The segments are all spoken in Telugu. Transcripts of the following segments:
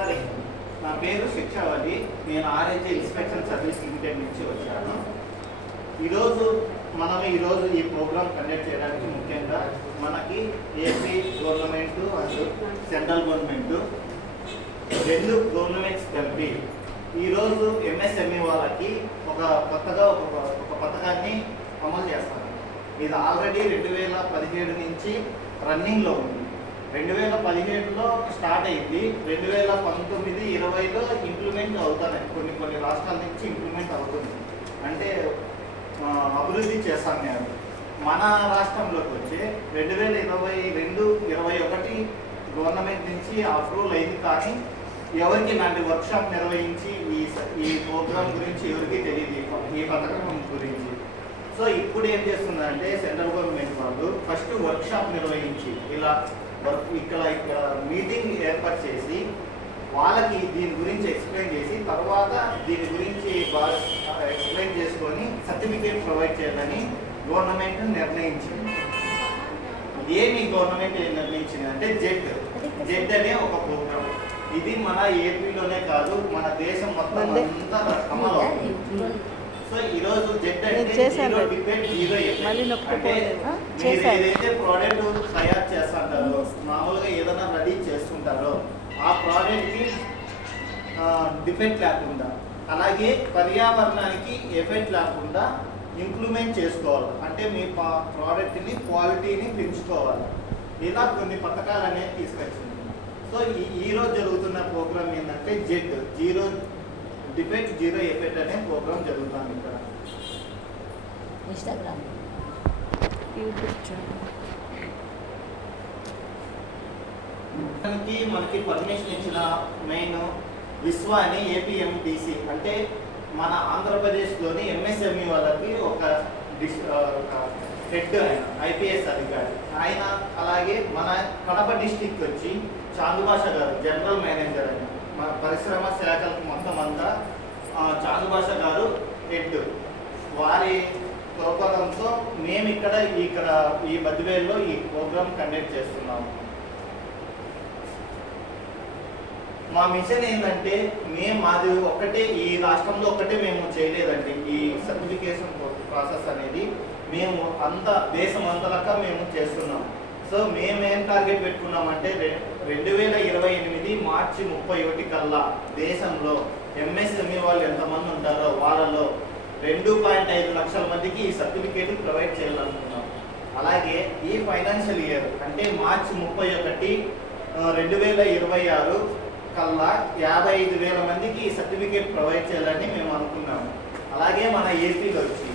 సరే. నా పేరు శిక్షావళి నేను ఆర్ఎన్జే ఇన్స్పెక్షన్ సర్వీస్ లిమిటెడ్ నుంచి వచ్చాను. ఈరోజు మనం ఈరోజు ఈ ప్రోగ్రామ్ కండక్ట్ చేయడానికి ముఖ్యంగా మనకి AP government and central government governments governments కలిపి ఈరోజు ఎంఎస్ఎంఈ వాళ్ళకి ఒక కొత్తగా ఒక ఒక పథకాన్ని అమలు చేస్తారు. ఇది ఆల్రెడీ రెండు వేల పదిహేడు నుంచి రన్నింగ్లో ఉంది. రెండు వేల పదిహేడులో స్టార్ట్ అయింది. రెండు వేల పంతొమ్మిది ఇరవైలో ఇంప్లిమెంట్ అవుతున్నాయి. కొన్ని కొన్ని రాష్ట్రాల నుంచి ఇంప్లిమెంట్ అవుతుంది అంటే అభివృద్ధి చేస్తాం నేను. మన రాష్ట్రంలోకి వచ్చి రెండు వేల ఇరవై రెండు ఇరవై ఒకటి గవర్నమెంట్ నుంచి అప్రూవల్ అయింది కానీ ఎవరికి ఇలాంటి వర్క్షాప్ నిర్వహించి ఈ స- ఈ ప్రోగ్రామ్ గురించి ఎవరికి తెలియదు ఈ ఈ పథకం గురించి. సో ఇప్పుడు ఏం చేస్తుందంటే సెంట్రల్ గవర్నమెంట్ వాళ్ళు ఫస్ట్ వర్క్షాప్ నిర్వహించి ఇలా వర్క్ ఇక్కడ ఇక్కడ మీటింగ్ ఏర్పాటు చేసి వాళ్ళకి దీని గురించి ఎక్స్ప్లెయిన్ చేసి తర్వాత దీని గురించి ఎక్స్ప్లెయిన్ చేసుకొని సర్టిఫికేట్ ప్రొవైడ్ చేయాలని గవర్నమెంట్ నిర్ణయించింది. ఏమి గవర్నమెంట్ ఏం నిర్ణయించింది అంటే జెడ్ జెడ్ అనే ఒక ప్రోగ్రామ్ ఇది మన ఏపీలోనే కాదు మన దేశం మొత్తం. అంతా అమలు చేశాను. మళ్ళీ చేశాను. ఏదైతే ప్రోడక్ట్ తయారు చేస్తుంటారో మామూలుగా ఏదైనా రెడీ చేస్తుంటారో ఆ ప్రోడక్ట్కి డిఫెక్ట్ లేకుండా అలాగే పర్యావరణానికి ఎఫెక్ట్ లేకుండా ఇంప్లిమెంట్ చేసుకోవాలి అంటే మీ ప్రోడక్ట్ని క్వాలిటీని పెంచుకోవాలి ఇలా కొన్ని పథకాలు అనేవి తీసుకొచ్చింది సో ఈ ఈ రోజు జరుగుతున్న ప్రోగ్రామ్ ఏంటంటే Z zero defect zero effect అనే ప్రోగ్రామ్ జరుగుతుంది ఇక్కడ. ఇన్స్టాగ్రామ్. YouTube channel. దానికి మనకి పర్మిషన్ ఇచ్చిన మెయిన్ విశ్వ అని ఏపీఎండిసి అంటే మన ఆంధ్రప్రదేశ్లోని ఎంఎస్ఎంఈ వాళ్ళకి ఒక డిస్ ఒక హెడ్ ఆయన ఐపీఎస్ అధికారి. ఆయన అలాగే మన కడప డిస్టిక్ వచ్చి చాందుభాష గారు జనరల్ మేనేజర్ అని పరిశ్రమ శాఖలకు మొత్తం అంతా ఆ, చాందుభాష గారు హెడ్. వారి ప్రోగ్రాంతో మేము ఇక్కడ ఇక్కడ ఈ బద్వేల్లో ఈ ప్రోగ్రామ్ కండక్ట్ చేస్తున్నాము. మా మిషన్ ఏంటంటే మేము మాది ఒక్కటే ఈ రాష్ట్రంలో ఒక్కటే మేము చేయలేదండి. ఈ సర్టిఫికేషన్ ప్రాసెస్ అనేది మేము అంత దేశం అంతలక మేము చేస్తున్నాం. సో మేము ఏం టార్గెట్ పెట్టుకున్నామంటే రెండు వేల ఇరవై ఎనిమిది మార్చి ముప్పై ఒకటి కల్లా దేశంలో ఎంఎస్ఎంఈ వాళ్ళు ఎంతమంది ఉంటారో వాళ్ళలో రెండు పాయింట్ ఐదు లక్షల మందికి ఈ సర్టిఫికేట్ ప్రొవైడ్ చేయాలనుకున్నాం. అలాగే ఈ ఫైనాన్షియల్ ఇయర్ అంటే మార్చి ముప్పై ఒకటి రెండు వేల ఇరవై ఆరు కల్లా యాభై ఐదు వేల మందికి ఈ సర్టిఫికేట్ ప్రొవైడ్ చేయాలని మేము అనుకున్నాము. అలాగే మన ఏపీలో వచ్చి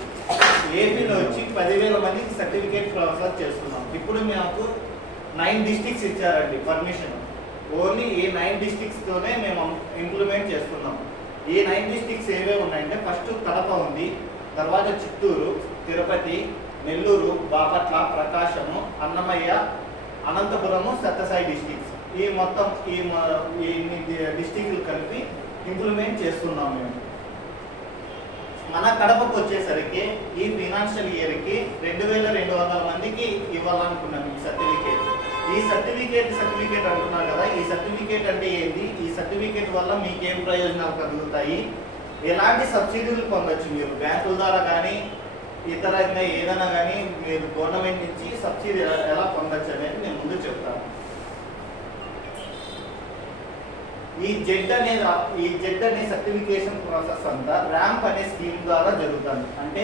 ఏపీలో వచ్చి పదివేల మందికి సర్టిఫికేట్ ప్రాసెస్ చేస్తున్నాం. ఇప్పుడు మాకు నైన్ డిస్టిక్స్ ఇచ్చారండి పర్మిషన్ ఓన్లీ ఈ నైన్ డిస్టిక్స్తోనే మేము ఇంప్లిమెంట్ చేస్తున్నాం. ఈ నైన్ డిస్టిక్స్ ఏవే ఉన్నాయంటే ఫస్ట్ కడప ఉంది తర్వాత చిత్తూరు తిరుపతి నెల్లూరు బాపట్ల ప్రకాశము అన్నమయ్య అనంతపురము సత్యసాయి డిస్టిక్స్ ఈ మొత్తం ఈ ఇన్ని డిస్టిక్లు కలిపి ఇంప్లిమెంట్ చేస్తున్నాం మేము. మన కడపకు వచ్చేసరికి ఈ ఫినాన్షియల్ ఇయర్కి రెండు వేల రెండు వందల మందికి ఇవ్వాలనుకున్నాం ఈ సర్టిఫికేట్. ఈ సర్టిఫికేట్ సర్టిఫికేట్ అంటున్నారు కదా ఈ సర్టిఫికేట్ అంటే ఏంది? ఈ సర్టిఫికేట్ వల్ల మీకేం ప్రయోజనాలు కలుగుతాయి? ఎలాంటి సబ్సిడీలు పొందొచ్చు మీరు? బ్యాంకుల ద్వారా కానీ ఇతరంగా ఏదైనా కానీ మీరు గవర్నమెంట్ నుంచి సబ్సిడీ ఎలా ఎలా పొందొచ్చు అనేది నేను ముందు చెప్తాను. ఈ జెడ్ అనే ఈ జెడ్ అనే సర్టిఫికేషన్ ప్రాసెస్ అంతా ర్యాంప్ అనే స్కీమ్ ద్వారా జరుగుతుంది. అంటే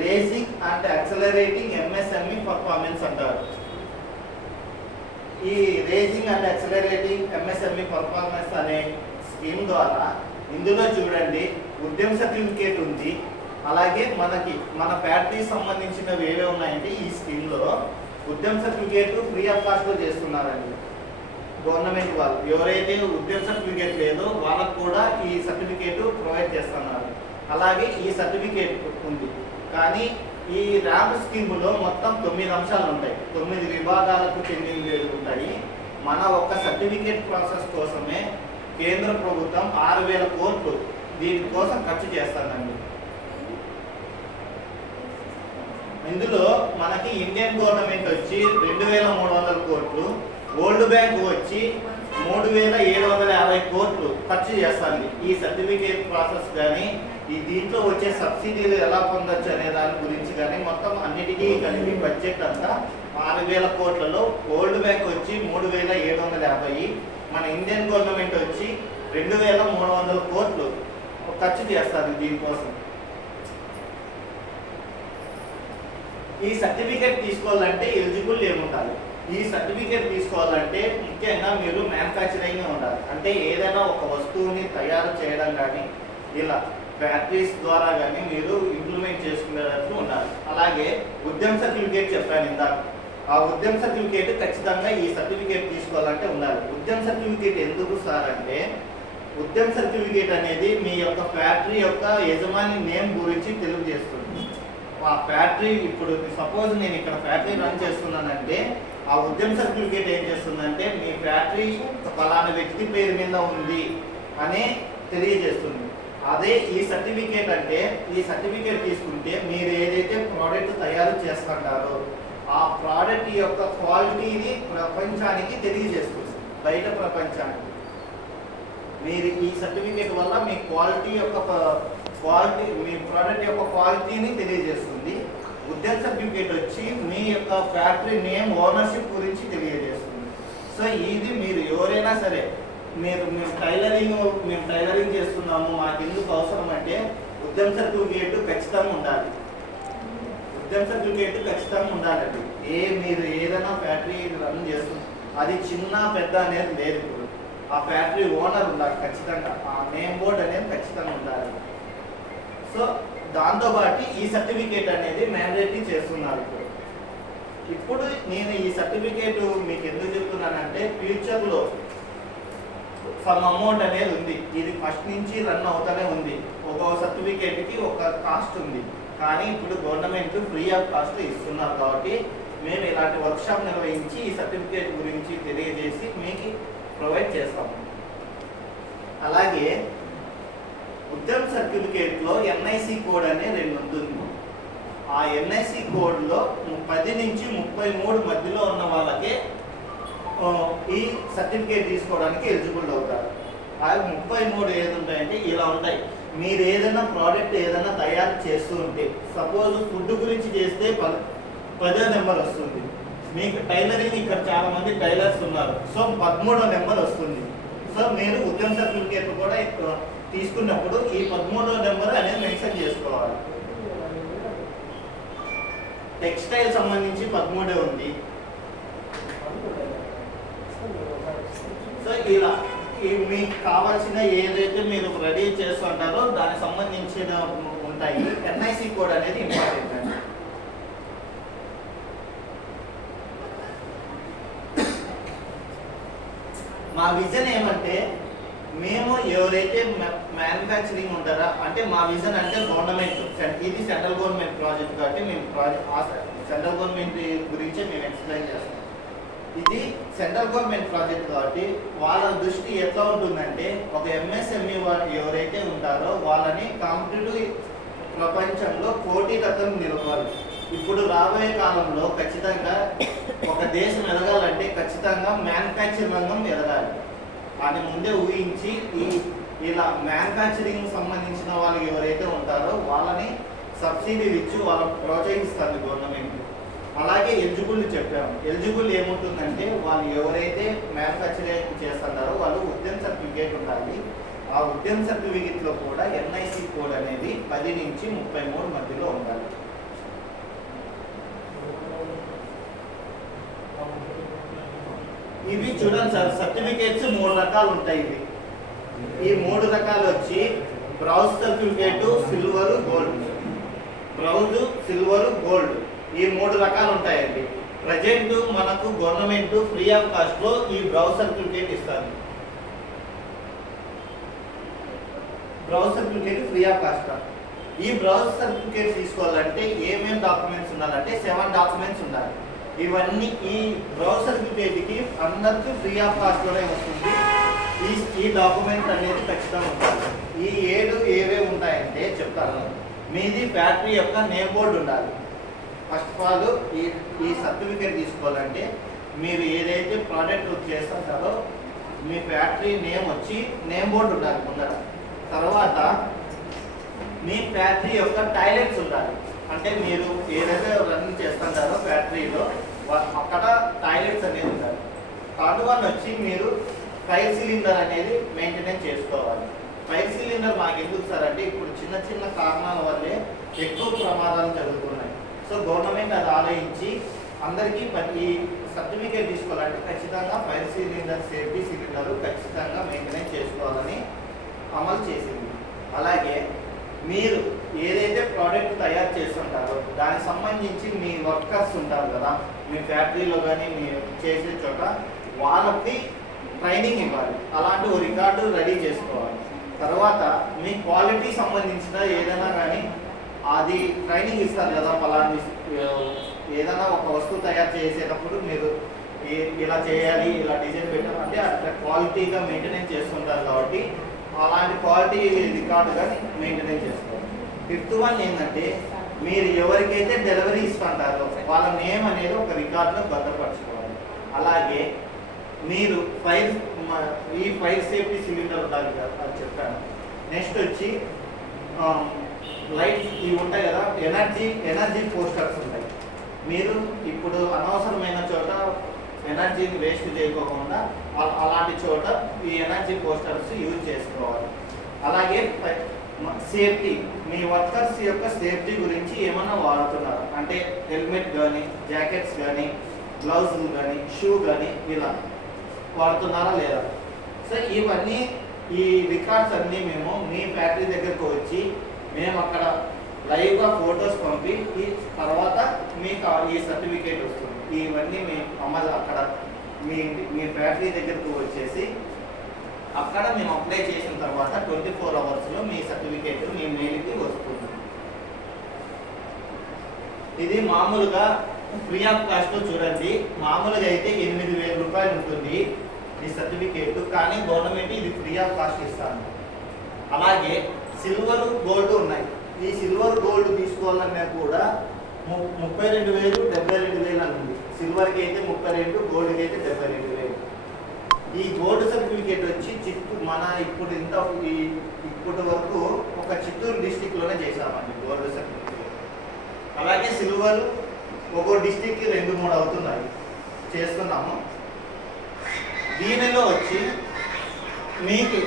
racing and accelerating MSME performance అంటారు. ఈ racing and accelerating MSME performance అనే స్కీమ్ ద్వారా ఇందులో చూడండి ఉద్యమ సర్టిఫికేట్ ఉంది. అలాగే మనకి మన ఫ్యాక్టరీ సంబంధించినవి ఏవే ఉన్నాయంటే ఈ స్కీమ్లో ఉద్యమ సర్టిఫికేట్ ఫ్రీ ఆఫ్ కాస్ట్లో చేస్తున్నారండి. గవర్నమెంట్ వాళ్ళు. ఎవరైతే ఉద్యమ సర్టిఫికేట్ లేదో వాళ్ళకు కూడా ఈ సర్టిఫికేట్ ప్రొవైడ్ చేస్తున్నారు. అలాగే ఈ సర్టిఫికేట్ ఉంది. కానీ ఈ ర్యాంప్ స్కీములో మొత్తం తొమ్మిది అంశాలు ఉంటాయి. తొమ్మిది విభాగాలకు చెందినవి ఉంటాయి మన ఒక్క సర్టిఫికేట్ ప్రాసెస్ కోసమే కేంద్ర ప్రభుత్వం ఆరు వేల కోట్లు దీనికోసం ఖర్చు చేస్తుందండి. ఇందులో మనకి ఇండియన్ గవర్నమెంట్ వచ్చి రెండు వేల మూడు వందల కోట్లు వరల్డ్ బ్యాంక్ వచ్చి మూడు వేల ఏడు వందల యాభై కోట్లు ఖర్చు చేస్తుంది. ఈ సర్టిఫికేట్ ప్రాసెస్ కానీ ఈ దీంట్లో వచ్చే సబ్సిడీలు ఎలా పొందొచ్చు అనే దాని గురించి కానీ మొత్తం అన్నిటికీ కలిపి బడ్జెట్ అంతా ఆరు వేల కోట్లలో ఓల్డ్ బ్యాంక్ వచ్చి మూడు వేల ఏడు వందల యాభై మన ఇండియన్ గవర్నమెంట్ వచ్చి రెండు వేల మూడు వందల కోట్లు ఖర్చు చేస్తారు దీనికోసం. ఈ సర్టిఫికేట్ తీసుకోవాలంటే ఎలిజిబుల్ ఏముండాలి? ఈ సర్టిఫికేట్ తీసుకోవాలంటే ముఖ్యంగా మీరు మ్యానుఫ్యాక్చరింగ్ ఉండాలి. అంటే ఏదైనా ఒక వస్తువుని తయారు చేయడం కానీ ఇలా. ఫ్యాక్టరీస్ ద్వారా కానీ మీరు ఇంప్లిమెంట్ చేసుకునేటట్లు ఉండాలి. అలాగే ఉద్యమ సర్టిఫికేట్ చెప్పాను ఇందాక. ఆ ఉద్యమ సర్టిఫికేట్ ఖచ్చితంగా ఈ సర్టిఫికేట్ తీసుకోవాలంటే ఉండాలి. ఉద్యమ సర్టిఫికేట్ ఎందుకు సార్ అంటే ఉద్యమ సర్టిఫికేట్ అనేది మీ యొక్క ఫ్యాక్టరీ యొక్క యజమాని నేమ్ గురించి తెలియజేస్తుంది. ఆ ఫ్యాక్టరీ ఇప్పుడు సపోజ్ నేను ఇక్కడ ఫ్యాక్టరీ రన్ చేస్తున్నానంటే ఆ ఉద్యమ సర్టిఫికేట్ ఏం చేస్తుందంటే మీ ఫ్యాక్టరీ ఫలానా వ్యక్తి పేరు మీద ఉంది అని తెలియజేస్తుంది. అదే ఈ సర్టిఫికేట్ అంటే ఈ సర్టిఫికేట్ తీసుకుంటే మీరు ఏదైతే ప్రోడక్ట్ తయారు చేస్తుంటారో ఆ ప్రోడక్ట్ యొక్క క్వాలిటీని ప్రపంచానికి తెలియజేస్తుంది బయట ప్రపంచానికి. మీరు ఈ సర్టిఫికేట్ వల్ల మీ క్వాలిటీ యొక్క క్వాలిటీ మీ ప్రోడక్ట్ యొక్క క్వాలిటీని తెలియజేస్తుంది. ఉద్యోగ సర్టిఫికేట్ వచ్చి మీ యొక్క ఫ్యాక్టరీ నేమ్ ఓనర్షిప్ గురించి తెలియజేస్తుంది. సో ఇది మీరు ఎవరైనా సరే మీరు మేము టైలరింగ్ మేము టైలరింగ్ చేస్తున్నాము మాకు ఎందుకు అవసరం అంటే ఉద్యమ సర్టిఫికేట్ ఖచ్చితంగా ఉండాలి. ఉద్యమ సర్టిఫికేట్ ఖచ్చితంగా ఉండాలండి. ఏ మీరు ఏదైనా ఫ్యాక్టరీ రన్ చేస్తుంది అది చిన్న పెద్ద అనేది లేదు ఇప్పుడు. ఆ ఫ్యాక్టరీ ఓనర్ ఉండాలి ఖచ్చితంగా. ఆ నేమ్ బోర్డ్ అనేది ఖచ్చితంగా ఉండాలి. సో దాంతోపాటు ఈ సర్టిఫికేట్ అనేది మ్యాండేటరీ చేస్తున్నారు ఇప్పుడు. ఇప్పుడు నేను ఈ సర్టిఫికేట్ మీకు ఎందుకు చెప్తున్నానంటే ఫ్యూచర్లో సమ్ అమౌంట్ అనేది ఉంది. ఇది ఫస్ట్ నుంచి రన్ అవుతూనే ఉంది. ఒక సర్టిఫికేట్కి ఒక కాస్ట్ ఉంది. కానీ ఇప్పుడు గవర్నమెంట్ ఫ్రీ ఆఫ్ కాస్ట్ ఇస్తున్నారు కాబట్టి మేము ఇలాంటి వర్క్షాప్ నిర్వహించి ఈ సర్టిఫికేట్ గురించి తెలియజేసి మీకు ప్రొవైడ్ చేస్తాము. అలాగే ఉద్యమ సర్టిఫికేట్లో ఎన్ఐసి కోడ్ అనే రెండు ఉంటుంది. ఆ ఎన్ఐసి కోడ్లో పది నుంచి ముప్పై మూడు మధ్యలో ఉన్న వాళ్ళకే ఈ సర్టిఫికేట్ తీసుకోవడానికి ఎలిజిబుల్ అవుతారు. అవి ముప్పై మూడు ఏది ఉంటాయంటే ఇలా ఉంటాయి. మీరు ఏదైనా ప్రోడక్ట్ ఏదైనా తయారు చేస్తూ ఉంటే సపోజ్ ఫుడ్ గురించి చేస్తే పద పదో నెంబర్ వస్తుంది. మీకు టైలరింగ్ ఇక్కడ చాలా మంది టైలర్స్ ఉన్నారు. సో పదమూడో నెంబర్ వస్తుంది. సో మీరు ఉద్యమ సర్టిఫికేట్ కూడా తీసుకున్నప్పుడు ఈ పదమూడో నెంబర్ అనేది మెన్షన్ చేసుకోవాలి. టెక్స్టైల్ సంబంధించి పదమూడే ఉంది. సో ఇలా. మీకు కావాల్సిన ఏదైతే మీరు రెడీ చేస్తుంటారో దానికి సంబంధించిన ఉంటాయి. ఎన్ఐసి కోడ్ అనేది ఇంపార్టెంట్ అండి. మా విజన్ ఏమంటే మేము ఎవరైతే మ్యానుఫ్యాక్చరింగ్ ఉంటారా అంటే మా విజన్ అంటే గవర్నమెంట్ ఇది సెంట్రల్ గవర్నమెంట్ ప్రాజెక్ట్ కాబట్టి మేము ప్రాజెక్ట్ సెంట్రల్ గవర్నమెంట్ గురించే మేము ఎక్స్ప్లెయిన్ చేస్తాం. ఇది సెంట్రల్ గవర్నమెంట్ ప్రాజెక్ట్ కాబట్టి వాళ్ళ దృష్టి ఎట్లా ఉంటుందంటే ఒక ఎంఎస్ఎంఈ వాళ్ళు ఎవరైతే ఉంటారో వాళ్ళని కాంపిటేటివ్ ప్రపంచంలో పోటీతత్వం నిలవాలి ఇప్పుడు రాబోయే కాలంలో ఖచ్చితంగా ఒక దేశం ఎదగాలంటే ఖచ్చితంగా మ్యానుఫ్యాక్చరింగ్ రంగం ఎదగాలి. అని ముందే ఊహించి ఈ ఇలా మ్యానుఫ్యాక్చరింగ్ సంబంధించిన వాళ్ళు ఎవరైతే ఉంటారో వాళ్ళని సబ్సిడీ ఇచ్చి వాళ్ళని ప్రోత్సహిస్తుంది గవర్నమెంట్ అలాగే ఎలిజిబుల్ చెప్పాము. ఎలిజిబుల్ ఏముంటుందంటే వాళ్ళు ఎవరైతే మ్యానుఫ్యాక్చరింగ్ చేస్తున్నారో వాళ్ళు ఉద్యమ సర్టిఫికేట్ ఉండాలి. ఆ ఉద్యమ సర్టిఫికేట్లో కూడా ఎన్ఐసి కోడ్ అనేది పది నుంచి ముప్పై మూడు మధ్యలో ఉండాలి. ఇవి చూడండి సార్ సర్టిఫికేట్స్ మూడు రకాలు ఉంటాయి ఇవి. ఈ మూడు రకాలు వచ్చి bronze certificate silver gold bronze silver gold ఈ మూడు రకాలు ఉంటాయండి ప్రజెంట్ మనకు గవర్నమెంట్ ఫ్రీ ఆఫ్ కాస్ట్లో ఈ బ్రౌజ్ సర్టిఫికేట్ ఇస్తారు bronze certificate free of cost. ఈ బ్రౌజ్ సర్టిఫికేట్ తీసుకోవాలంటే ఏమేమి డాక్యుమెంట్స్ ఉండాలంటే సెవెన్ డాక్యుమెంట్స్ ఉండాలి. ఇవన్నీ ఈ బ్రౌజ్ సర్టిఫికేట్కి అందరికీ ఫ్రీ ఆఫ్ కాస్ట్లోనే వస్తుంది. ఈ ఈ డాక్యుమెంట్ అనేది ఖచ్చితంగా ఉండాలి. ఈ ఏడు ఏవే ఉంటాయంటే చెప్తాను. మీది ఫ్యాక్టరీ యొక్క నేమ్ బోర్డు ఉండాలి. ఫస్ట్ ఆఫ్ ఆల్ ఈ ఈ సర్టిఫికేట్ తీసుకోవాలంటే మీరు ఏదైతే ప్రోడక్ట్ చేస్తారో మీ ఫ్యాక్టరీ నేమ్ వచ్చి నేమ్ బోర్డు ఉండాలి ముందర. తర్వాత మీ ఫ్యాక్టరీ యొక్క టాయిలెట్స్ ఉండాలి. అంటే మీరు ఏదైతే రన్నింగ్ చేస్తుంటారో ఫ్యాక్టరీలో అక్కడ టాయిలెట్స్ అనేది ఉండాలి. థర్డ్ వన్ వచ్చి మీరు ఫైర్ సిలిండర్ అనేది మెయింటెనెన్స్ చేసుకోవాలి. ఫైర్ సిలిండర్ మాకు ఎందుకు సార్ అంటే ఇప్పుడు చిన్న చిన్న కారణాల వల్లే ఎక్కువ ప్రమాదాలు జరుగుతున్నాయి. సో గవర్నమెంట్ అది ఆలోచించి అందరికీ ఈ సర్టిఫికేట్ తీసుకోవాలంటే ఖచ్చితంగా ఫైర్ సిలిండర్ సేఫ్టీ సిలిండర్ ఖచ్చితంగా మెయింటెనెన్స్ చేసుకోవాలని అమలు చేసింది. అలాగే మీరు ఏదైతే ప్రోడక్ట్ తయారు చేస్తుంటారో దానికి సంబంధించి మీ వర్కర్స్ ఉంటారు కదా మీ ఫ్యాక్టరీలో కానీ మీరు చేసే చోట వాళ్ళకి ట్రైనింగ్ ఇవ్వాలి. అలాంటి ఒక రికార్డు రెడీ చేసుకోవాలి. తర్వాత మీ క్వాలిటీ సంబంధించిన ఏదైనా కానీ అది ట్రైనింగ్ ఇస్తారు కదా పలాంటి ఏదైనా ఒక వస్తువు తయారు చేసేటప్పుడు మీరు ఏ- ఇలా చేయాలి ఇలా డిజైన్ పెట్టాలి అంటే అట్లా క్వాలిటీగా మెయింటెనెన్స్ చేస్తుంటారు కాబట్టి అలాంటి క్వాలిటీ రికార్డు కానీ మెయింటెనెన్స్ చేసుకోవాలి. ఫిఫ్త్ వన్ ఏంటంటే మీరు ఎవరికైతే డెలివరీ ఇస్తుంటారో వాళ్ళ నేమ్ అనేది ఒక రికార్డును భద్రపరచుకోవాలి. అలాగే మీరు ఫైర్ ఈ ఫైర్ సేఫ్టీ సిలిండర్ ఉండాలి కదా అది చెప్పాను. నెక్స్ట్ వచ్చి లైట్స్ ఇవి ఉంటాయి కదా ఎనర్జీ ఎనర్జీ పోస్టర్స్ ఉంటాయి. మీరు ఇప్పుడు అనవసరమైన చోట ఎనర్జీని వేస్ట్ చేయకోకుండా అలాంటి చోట ఈ ఎనర్జీ పోస్టర్స్ యూజ్ చేసుకోవాలి. అలాగే సేఫ్టీ మీ వర్కర్స్ యొక్క సేఫ్టీ గురించి ఏమన్నా వాడుతున్నారు? అంటే హెల్మెట్ కానీ జాకెట్స్ కానీ గ్లౌజులు కానీ షూ కానీ ఇలా వాడుతున్నారా లేదా? సో ఇవన్నీ ఈ రికార్డ్స్ అన్నీ మేము మీ ఫ్యాక్టరీ దగ్గరకు వచ్చి మేము అక్కడ లైవ్గా ఫొటోస్ పంపి ఈ తర్వాత మీకు ఈ సర్టిఫికేట్ వస్తుంది. ఇవన్నీ మీ అమ్మలు అక్కడ మీ మీ ఫ్యాక్టరీ దగ్గరకు వచ్చేసి అక్కడ మేము అప్లై చేసిన తర్వాత ట్వంటీ ఫోర్ అవర్స్లో మీ సర్టిఫికేట్ మీ మెయిల్కి వస్తుంది. ఇది మామూలుగా ఫ్రీ ఆఫ్ కాస్ట్ చూడండి. మామూలుగా అయితే ఎనిమిది వేల రూపాయలు ఉంటుంది ఈ సర్టిఫికేట్ కానీ గవర్నమెంట్ ఇది ఫ్రీ ఆఫ్ కాస్ట్ ఇస్తాను. అలాగే సిల్వర్ గోల్డ్ ఉన్నాయి. ఈ సిల్వర్ గోల్డ్ తీసుకోవాలన్నా కూడా ము- ముప్పై రెండు వేలు డెబ్బై రెండు వేలు అని ఉంది. సిల్వర్కి అయితే ముప్పై రెండు గోల్డ్కి అయితే డెబ్బై రెండు వేలు. ఈ గోల్డ్ సర్టిఫికేట్ వచ్చి చిత్తూరు మన ఇప్పుడు ఇంత ఈ ఇప్పటి వరకు ఒక చిత్తూరు డిస్టిక్లోనే చేశామండి గోల్డ్ సర్టిఫికేట్. అలాగే సిల్వర్ ఒక్కో డిస్టిక్కి రెండు మూడు అవుతున్నాయి. చేస్తున్నాము. దీనిలో వచ్చి మీకు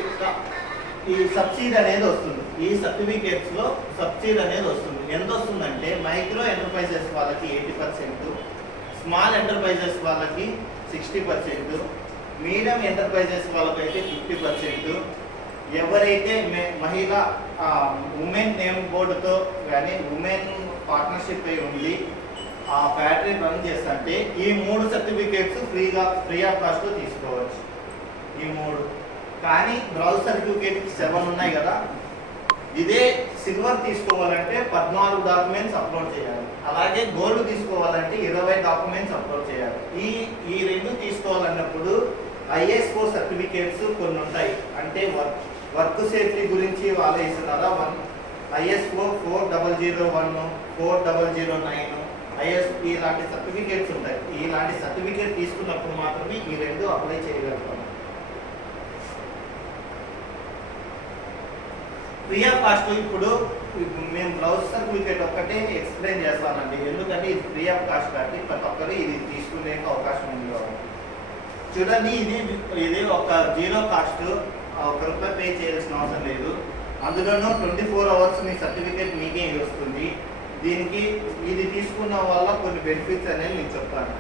ఈ సబ్సిడీ అనేది వస్తుంది. ఈ సర్టిఫికేట్స్లో సబ్సిడీ అనేది వస్తుంది. ఎంత వస్తుందంటే మైక్రో ఎంటర్ప్రైజెస్ వాళ్ళకి ఎయిటీ పర్సెంట్ స్మాల్ ఎంటర్ప్రైజెస్ వాళ్ళకి సిక్స్టీ పర్సెంట్ మీడియం ఎంటర్ప్రైజెస్ వాళ్ళకైతే ఫిఫ్టీ పర్సెంట్. ఎవరైతే మే- మహిళ ఉమెన్ నేమ్ బోర్డుతో కానీ ఉమెన్ పార్ట్నర్షిప్ అయి ఉండి ఆ ఫ్యాక్టరీ రన్ చేస్తుంటే ఈ మూడు సర్టిఫికేట్స్ ఫ్రీగా ఫ్రీ ఆఫ్ కాస్ట్ తీసుకోవచ్చు. ఈ మూడు. కానీ బ్రౌజ్ సర్టిఫికేట్ సెవెన్ ఉన్నాయి కదా ఇదే సిల్వర్ తీసుకోవాలంటే పద్నాలుగు డాక్యుమెంట్స్ అప్లోడ్ చేయాలి. అలాగే గోల్డ్ తీసుకోవాలంటే ఇరవై డాక్యుమెంట్స్ అప్లోడ్ చేయాలి. ఈ ఈ రెండు తీసుకోవాలన్నప్పుడు ఐఎస్ఓ సర్టిఫికేట్స్ కొన్ని ఉంటాయి. అంటే వర్క్ వర్క్ సేఫ్టీ గురించి వాళ్ళు ఇస్తున్నారా one ISO four double zero one four double zero nine IS ఇలాంటి సర్టిఫికేట్స్ ఉంటాయి. ఇలాంటి సర్టిఫికేట్ తీసుకున్నప్పుడు మాత్రమే ఈ రెండు అప్లై చేయగలుగుతాం. ఫ్రీ ఆఫ్ కాస్ట్ ఇప్పుడు మేము బ్లౌజ్ సర్టిఫికేట్ ఒక్కటే ఎక్స్ప్లెయిన్ చేస్తానండి. ఎందుకంటే ఇది ఫ్రీ ఆఫ్ కాస్ట్ కాబట్టి ప్రతి ఒక్కరు ఇది తీసుకునే అవకాశం ఉంది కాబట్టి. చూడండి ఇది ఇది ఒక జీరో కాస్ట్ ఒక రూపాయి పే చేయాల్సిన అవసరం లేదు. అందులోనూ ట్వంటీ ఫోర్ అవర్స్ మీ సర్టిఫికేట్ మీకే వస్తుంది. దీనికి ఇది తీసుకున్న వల్ల కొన్ని బెనిఫిట్స్ అనేవి నేను చెప్తాను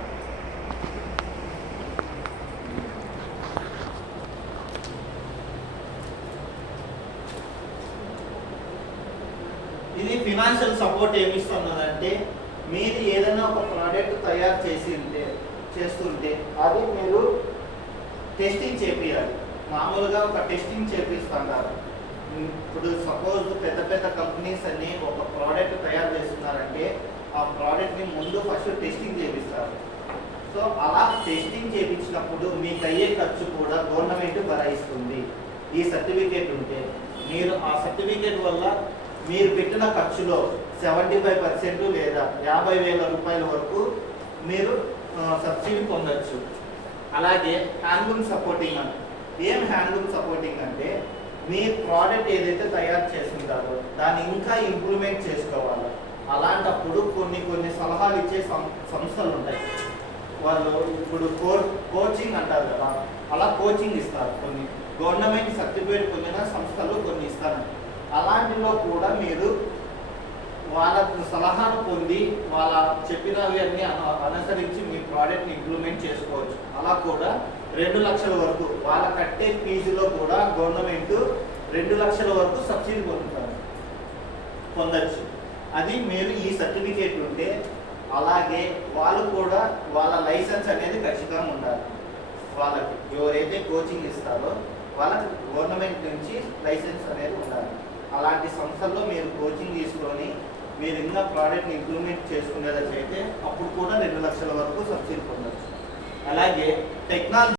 ఇది ఫైనాన్షియల్ సపోర్ట్ ఏమి ఇస్తున్నదంటే మీరు ఏదైనా ఒక ప్రోడక్ట్ తయారు చేసి ఉంటే చేస్తుంటే అది మీరు టెస్టింగ్ చేపియాలి. మామూలుగా ఒక టెస్టింగ్ చేపిస్తున్నారు ఇప్పుడు సపోజ్ పెద్ద పెద్ద కంపెనీస్ అన్ని ఒక ప్రోడక్ట్ తయారు చేస్తున్నారంటే ఆ ప్రోడక్ట్ని ముందు ఫస్ట్ టెస్టింగ్ చేపిస్తారు. సో అలా టెస్టింగ్ చేయించినప్పుడు మీకు అయ్యే ఖర్చు కూడా గవర్నమెంట్ భరాయిస్తుంది. ఈ సర్టిఫికేట్ ఉంటే మీరు ఆ సర్టిఫికేట్ వల్ల మీరు పెట్టిన ఖర్చులో సెవెంటీ ఫైవ్ పర్సెంట్ లేదా యాభై వేల రూపాయల వరకు మీరు సబ్సిడీ పొందొచ్చు. అలాగే హ్యాండ్లూమ్ సపోర్టింగ్ అని. ఏం హ్యాండ్లూమ్ సపోర్టింగ్ అంటే మీ ప్రోడక్ట్ ఏదైతే తయారు చేస్తుంటారో దాన్ని ఇంకా ఇంప్రూవ్మెంట్ చేసుకోవాలి. అలాంటప్పుడు కొన్ని కొన్ని సలహాలు ఇచ్చే సం- సంస్థలు ఉంటాయి. వాళ్ళు ఇప్పుడు కో కోచింగ్ అంటారు కదా అలా కోచింగ్ ఇస్తారు. కొన్ని గవర్నమెంట్ సర్టిఫికేట్ పొందిన సంస్థలు కొన్ని ఇస్తారు అలాంటిలో కూడా మీరు వాళ్ళ సలహాను పొంది వాళ్ళ చెప్పినవి అన్ని అనుసరించి మీ ప్రోడక్ట్ని ఇంప్లిమెంట్ చేసుకోవచ్చు. అలా కూడా రెండు లక్షల వరకు వాళ్ళ కట్టే ఫీజులో కూడా గవర్నమెంట్ రెండు లక్షల వరకు సబ్సిడీ పొందుతారు. పొందొచ్చు. అది మీరు ఈ సర్టిఫికేట్ ఉంటే అలాగే వాళ్ళు కూడా వాళ్ళ లైసెన్స్ అనేది ఖచ్చితంగా ఉండాలి. వాళ్ళకి ఎవరైతే కోచింగ్ ఇస్తారో వాళ్ళకి గవర్నమెంట్ నుంచి లైసెన్స్ అనేది ఉండాలి. అలాంటి సంస్థల్లో మీరు కోచింగ్ తీసుకొని మీరు ఇంకా ప్రోడక్ట్ని ఇంప్లిమెంట్ చేసుకునేదైతే అప్పుడు కూడా రెండు లక్షల వరకు సబ్సిడీ పొందవచ్చు అలాగే టెక్నాలజీ